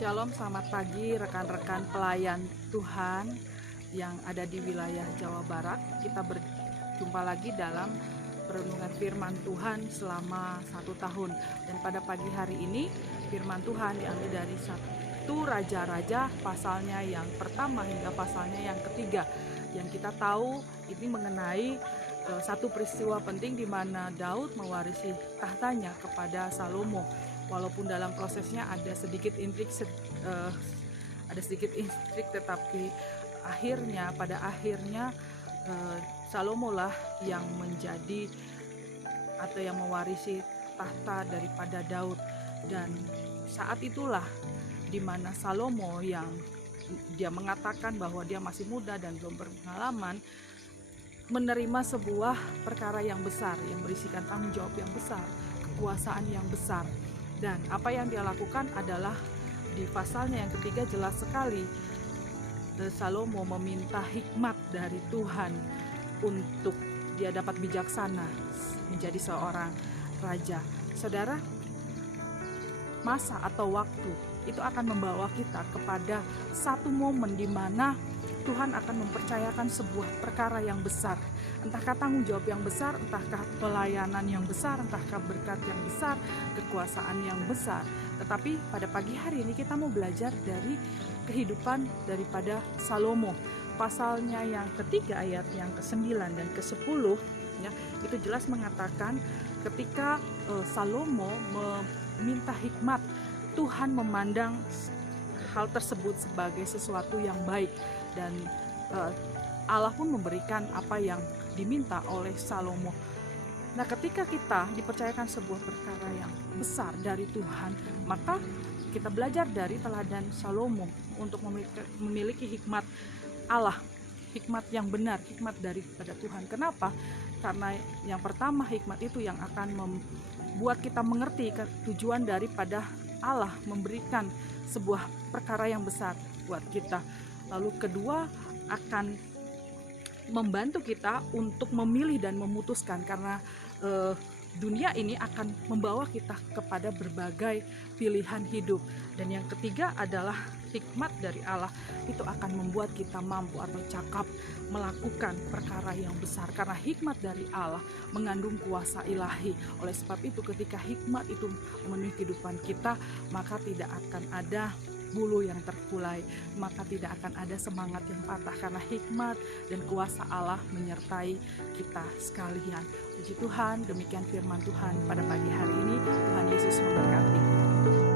Shalom, selamat pagi rekan-rekan pelayan Tuhan yang ada di wilayah Jawa Barat. Kita berjumpa lagi dalam perenungan firman Tuhan selama 1 tahun. Dan pada pagi hari ini firman Tuhan diambil dari 1 Raja-Raja pasalnya yang pertama hingga pasalnya yang ketiga. Yang kita tahu ini mengenai satu peristiwa penting di mana Daud mewarisi tahtanya kepada Salomo. Walaupun dalam prosesnya ada sedikit intrik, tetapi pada akhirnya Salomo lah yang menjadi atau yang mewarisi tahta daripada Daud. Dan saat itulah di mana Salomo yang dia mengatakan bahwa dia masih muda dan belum berpengalaman, menerima sebuah perkara yang besar yang berisikan tanggung jawab yang besar, kekuasaan yang besar. Dan apa yang dia lakukan adalah di pasalnya yang ketiga jelas sekali Salomo meminta hikmat dari Tuhan untuk dia dapat bijaksana menjadi seorang raja. Saudara, masa atau waktu itu akan membawa kita kepada satu momen di mana Tuhan akan mempercayakan sebuah perkara yang besar. Entahkah tanggung jawab yang besar, entahkah pelayanan yang besar, entahkah berkat yang besar, kekuasaan yang besar. Tetapi pada pagi hari ini kita mau belajar dari kehidupan daripada Salomo. Pasalnya yang ketiga ayat yang ke-9 dan ke-10 ya, itu jelas mengatakan ketika Salomo meminta hikmat, Tuhan memandang hal tersebut sebagai sesuatu yang baik, dan Allah pun memberikan apa yang diminta oleh Salomo. Nah, ketika kita dipercayakan sebuah perkara yang besar dari Tuhan, maka kita belajar dari teladan Salomo untuk memiliki hikmat Allah, hikmat yang benar, hikmat daripada Tuhan. Kenapa? Karena yang pertama, hikmat itu yang akan membuat kita mengerti tujuan daripada Allah memberikan sebuah perkara yang besar buat kita. Lalu kedua, akan membantu kita untuk memilih dan memutuskan, karena dunia ini akan membawa kita kepada berbagai pilihan hidup. Dan yang ketiga adalah hikmat dari Allah itu akan membuat kita mampu atau cakap melakukan perkara yang besar, karena hikmat dari Allah mengandung kuasa ilahi. Oleh sebab itu ketika hikmat itu memenuhi kehidupan kita, maka tidak akan ada bulu yang terkulai, maka tidak akan ada semangat yang patah, karena hikmat dan kuasa Allah menyertai kita sekalian. Puji Tuhan, demikian firman Tuhan pada pagi hari ini. Tuhan Yesus memberkati.